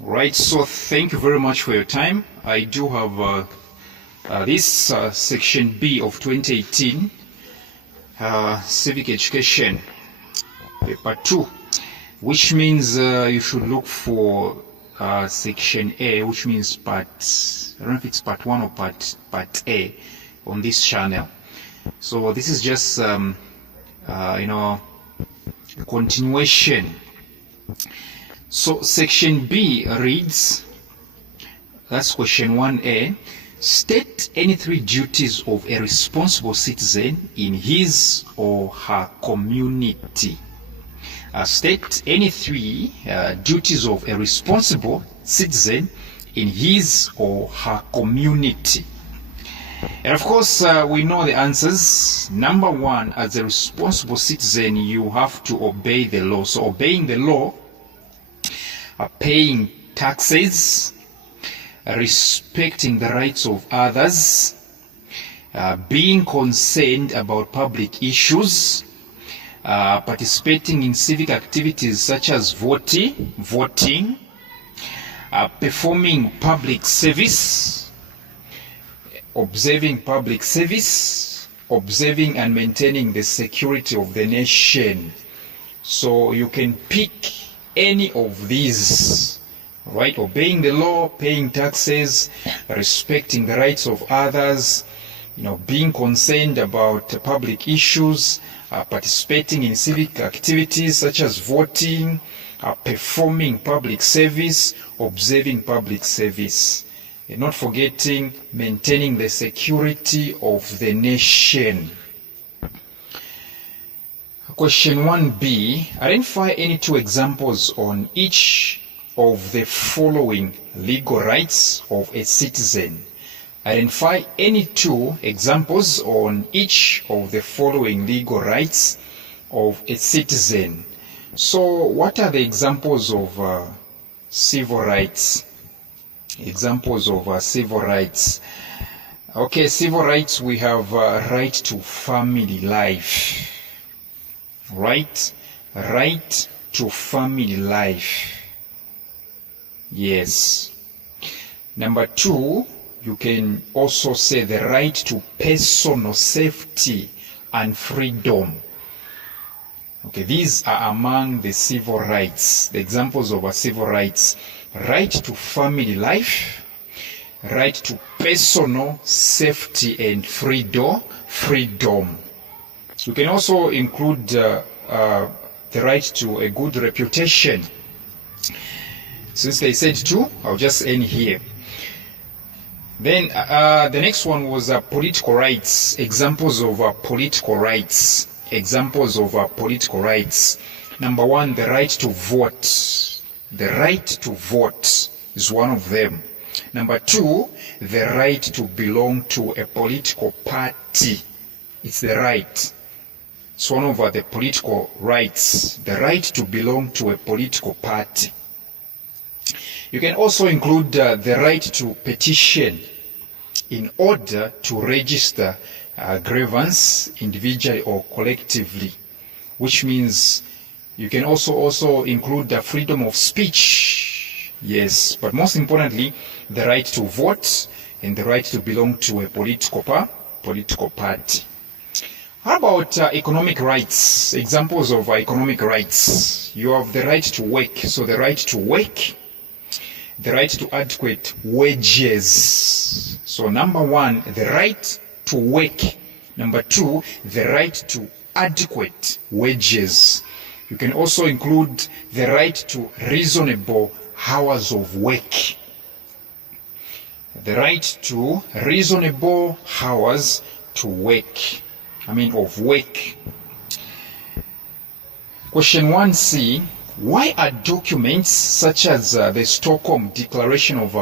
Right, so thank you very much for your time. I do have this section B of 2018 Civic Education paper 2, which means you should look for section A, which means part, I don't know if it's part 1 or part A on this channel. So this is just continuation. So section B reads, that's question 1A, state any 3 duties of a responsible citizen in his or her community. State any 3 duties of a responsible citizen in his or her community. And of course, we know the answers. Number 1, as a responsible citizen, you have to obey the law. So obeying the law, paying taxes, respecting the rights of others, being concerned about public issues, participating in civic activities such as voting, performing public service, observing public service, observing and maintaining the security of the nation. So you can pick any of these, right? Obeying the law, paying taxes, respecting the rights of others, being concerned about public issues, participating in civic activities such as voting, performing public service, observing public service, and not forgetting maintaining the security of the nation. Question 1B, identify any 2 examples on each of the following legal rights of a citizen. Identify any 2 examples on each of the following legal rights of a citizen. So what are the examples of civil rights? Examples of civil rights. Okay, civil rights, we have right to family life. Right to family life. Yes. Number 2, you can also say the right to personal safety and freedom. Okay, these are among the civil rights, the examples of civil rights. Right to family life, right to personal safety and freedom. You can also include the right to a good reputation. Since they said 2, I'll just end here. Then the next one was political rights, examples of political rights. Examples of political rights. Number 1, the right to vote. The right to vote is one of them. Number 2, the right to belong to a political party. It's the right. It's one of the political rights, the right to belong to a political party. You can also include the right to petition in order to register grievance individually or collectively, which means you can also include the freedom of speech. Yes, but most importantly, the right to vote and the right to belong to a political party. How about economic rights? Examples of economic rights. You have the right to work. So the right to work, the right to adequate wages. So number 1, the right to work. Number 2, the right to adequate wages. You can also include the right to reasonable hours of work. The right to reasonable hours of work. Question 1C, why are documents such as the Stockholm Declaration of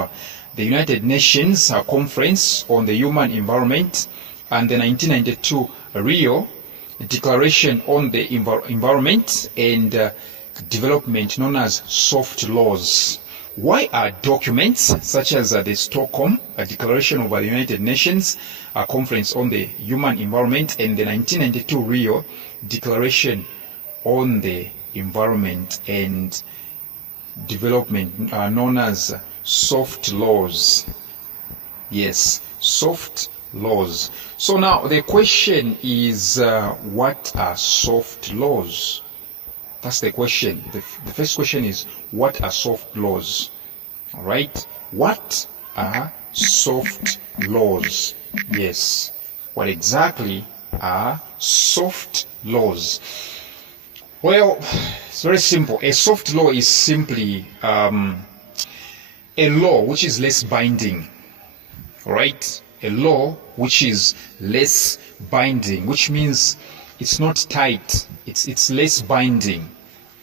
the United Nations Conference on the Human Environment and the 1992 Rio Declaration on the Environment and Development, known as soft laws? Why are documents such as the Stockholm Declaration of the United Nations Conference on the Human Environment and the 1992 Rio Declaration on the Environment and development known as soft laws. Yes, soft laws. So now the question is, what are soft laws? That's the question. The first question is, what are soft laws? All right. What are soft laws? Yes. What exactly are soft laws? Well, it's very simple. A soft law is simply a law which is less binding. All right. A law which is less binding, which means it's not tight. It's less binding.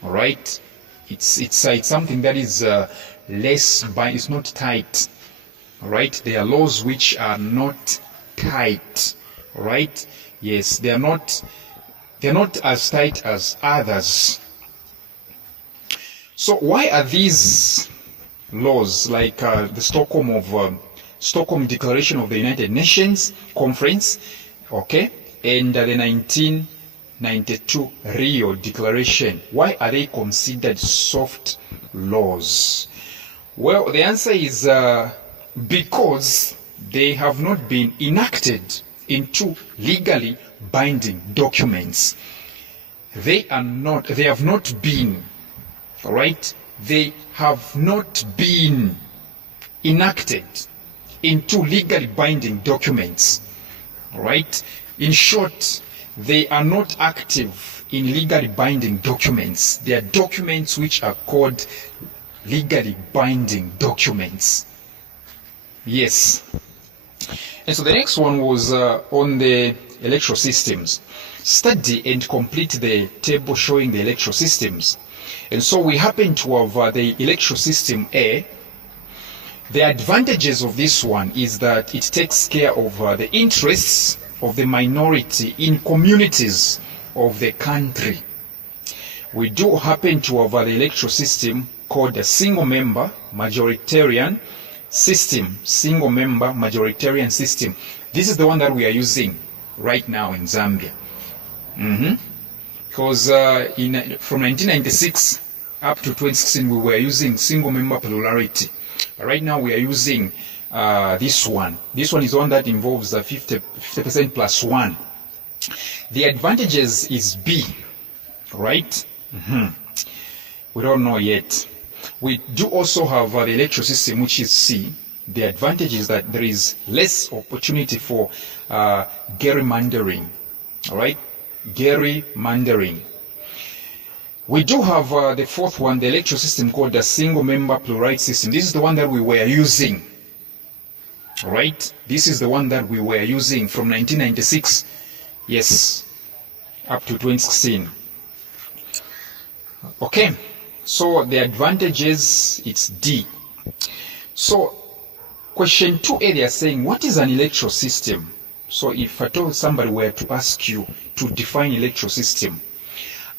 All right. It's something that is less binding. It's not tight. All right. There are laws which are not tight. All right. Yes, they're not as tight as others. So why are these laws, like the Stockholm Declaration of the United Nations Conference, okay, and the 1992 Rio Declaration, why are they considered soft laws? Well, the answer is because they have not been enacted into legally binding documents. They have not been, all right? They have not been enacted into legally binding documents. All right? In short, they are not active in legally binding documents. They are documents which are called legally binding documents. Yes. And so the next one was on the electoral systems. Study and complete the table showing the electoral systems. And so we happen to have the electoral system A. The advantages of this one is that it takes care of the interests of the minority in communities of the country. We do happen to have the electoral system called a single-member majoritarian system. Single-member majoritarian system. This is the one that we are using right now in Zambia. Because from 1996 up to 2016 we were using single-member plurality. But right now we are using this one. This one is one that involves 50% plus 1. The advantages is B, right? We don't know yet. We do also have the electoral system, which is C. The advantage is that there is less opportunity for gerrymandering, all right? Gerrymandering. We do have the fourth one, the electoral system called the single-member plurality system. This is the one that we were using, all right? This is the one that we were using from 1996, yes, up to 2016. Okay, so the advantages, it's D. So question 2A, they are saying, what is an electoral system? So if I told somebody were to ask you to define electoral system,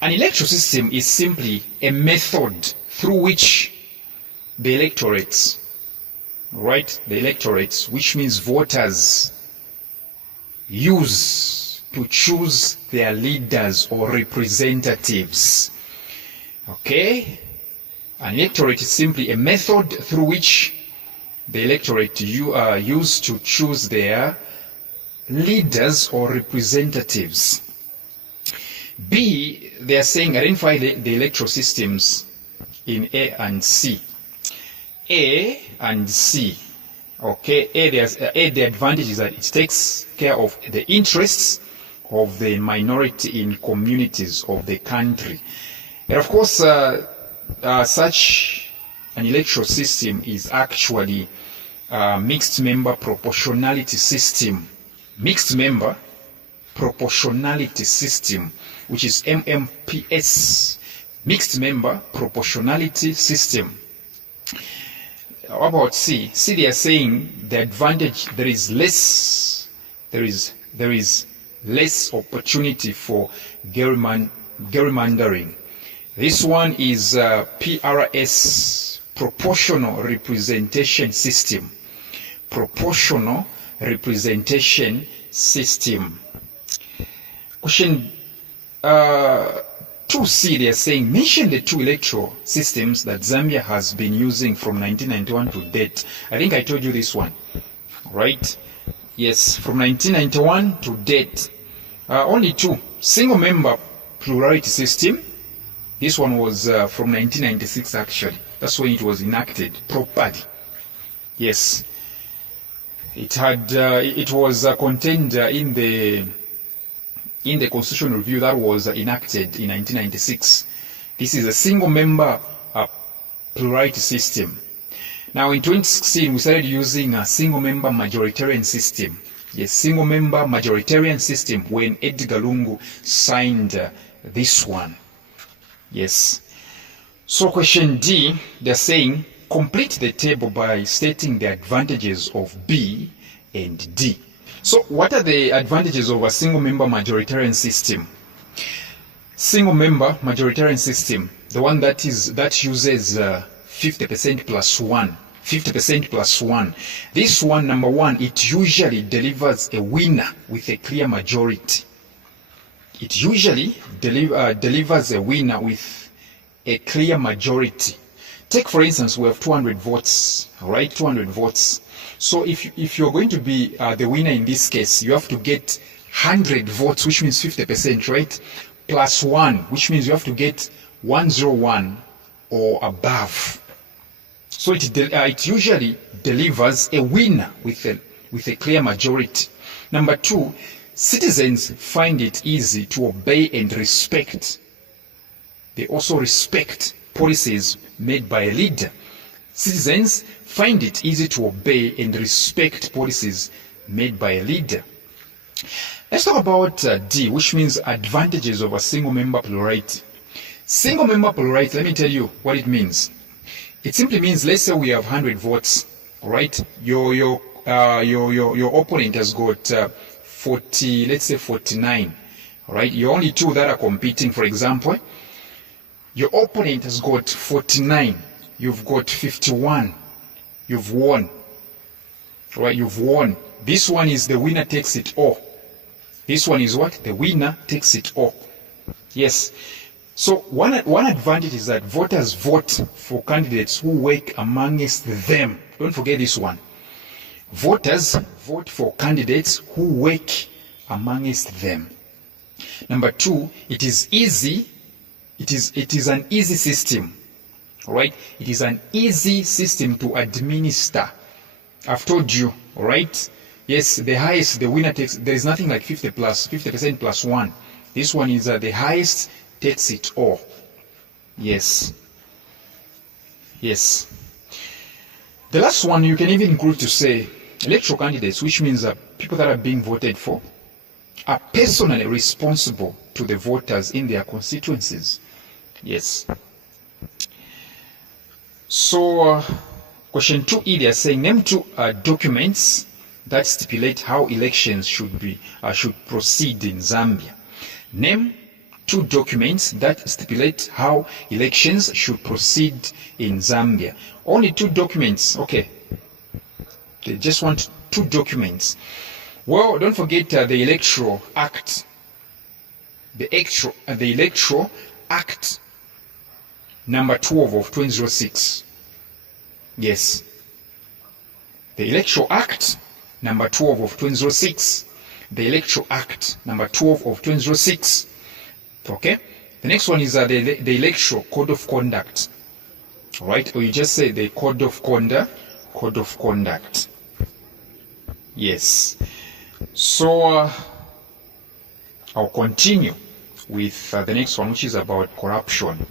an electoral system is simply a method through which the electorates, right, the electorates, which means voters, use to choose their leaders or representatives. Okay? An electorate is simply a method through which the electorate use to choose their leaders or representatives. B, they are saying identify the electoral systems in A and C. A and C. Okay, A, the advantage is that it takes care of the interests of the minority in communities of the country. And of course, such an electoral system is actually a mixed member proportionality system. Mixed member proportionality system, which is MMPS, mixed member proportionality system. How about C? C, they are saying the advantage, there is less opportunity for gerrymandering. This one is PRS, proportional representation system. Proportional representation system. Question 2C, they are saying, mention the 2 electoral systems that Zambia has been using from 1991 to date. I think I told you this one, right? Yes, from 1991 to date. Only 2. Single member plurality system. This one was from 1996 actually. That's when it was enacted properly. Yes. It was contained in the constitutional review that was enacted in 1996. This is a single member plurality system. Now in 2016 we started using a single member majoritarian system. Yes, single member majoritarian system when Edgar Lungu signed this one. Yes. So question D, they're saying complete the table by stating the advantages of B and D. So what are the advantages of a single member majoritarian system? Single member majoritarian system, the one that uses 50% plus 1. 50% plus 1. This one, number 1, it usually delivers a winner with a clear majority. It usually delivers a winner with a clear majority. Take for instance, we have 200 votes, right? 200 votes. So if you're going to be the winner in this case, you have to get 100 votes, which means 50%, right? Plus 1, which means you have to get 101 or above. So it usually delivers a winner with a clear majority. Number 2, citizens find it easy to obey and respect. They also respect policies made by a leader. Citizens find it easy to obey and respect policies made by a leader. Let's talk about D, which means advantages of a single member plurality. Single member plurality, let me tell you what it means. It simply means, let's say we have 100 votes, right? Your opponent has got 40, let's say 49, right? You're only 2 that are competing, for example. Your opponent has got 49, you've got 51, you've won, right? You've won. This one is the winner takes it all. This one is what? The winner takes it all. Yes. So one advantage is that voters vote for candidates who work amongst them. Don't forget this one. Voters vote for candidates who work amongst them. Number 2, it is easy. It is an easy system. All right? It is an easy system to administer. I've told you, all right? Yes, the highest, the winner takes, there is nothing like 50% plus 1. This one is the highest takes it all. Yes. Yes. The last one you can even include to say electoral candidates, which means people that are being voted for are personally responsible to the voters in their constituencies. Yes. So question 2E, they are saying name 2 documents that stipulate how elections should proceed in Zambia. Name 2 documents that stipulate how elections should proceed in Zambia. Only 2 documents. Okay. They just want 2 documents. Well, don't forget the Electoral Act. The Electoral Act number 12 of 2006. Yes. The Electoral Act number 12 of 2006. The Electoral Act number 12 of 2006. Okay. The next one is the Electoral Code of Conduct. All right. Or you just say the Code of Conduct. Code of Conduct. Yes. So I'll continue with the next one, which is about corruption.